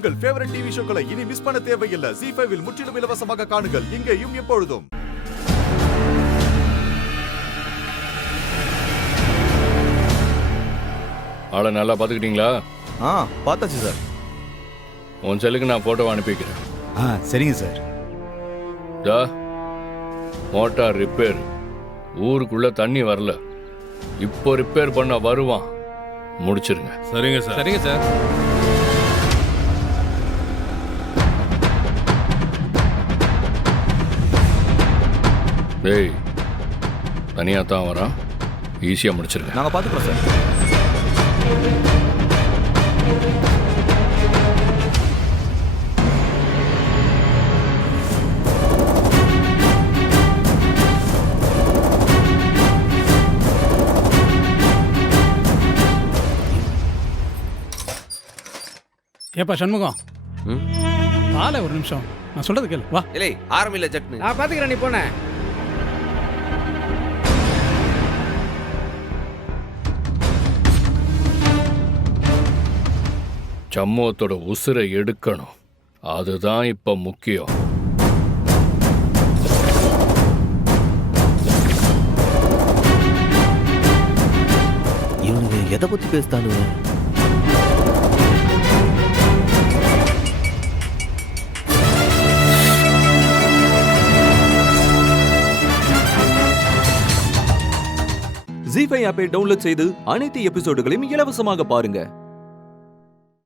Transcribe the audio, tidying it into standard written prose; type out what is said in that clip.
உங்கள் favourite TV ஷோக்களை இனி miss பண்ண தேவையில்லை. ZEE5 இல் முற்றிலும் இலவசமாக காணுங்கள். இங்கேயும் எப்பொழுதும். ஆளை நல்லா பார்த்துக்கிட்டீங்களா? பார்த்தாச்சு சார். உன் செல்லுக்கு நான் போட்டோ அனுப்பி வைக்கிறேன். சரிங்க சார். மோட்டார் ரிப்பேர், ஊருக்குள்ள தண்ணி வரல, இப்போ ரிப்பேர் பண்ண வருவான், முடிச்சிருங்க. சரிங்க சார். சரிங்க சார். டேய், தனியாக தான் வரான், ஈஸியாக முடிச்சிருங்க. நாங்கள் பார்த்துக்குறோம் சார். ஏப்பா சண்முகம், வாழ ஒரு நிமிஷம், நான் சொல்றது கேளு. வா. இல்லை ஆரம்பில்ல ஜட்னு. நான் பாத்துக்கிறேன், நீ போன. சம்பவத்தோட உசுரை எடுக்கணும், அதுதான் இப்ப முக்கியம். இவனுங்க எதை பத்தி பேசுதானுங்க? ZEE5 ஆப்பை டவுன்லோட் செய்து அனைத்து எபிசோடுகளையும் இலவசமாக பாருங்க.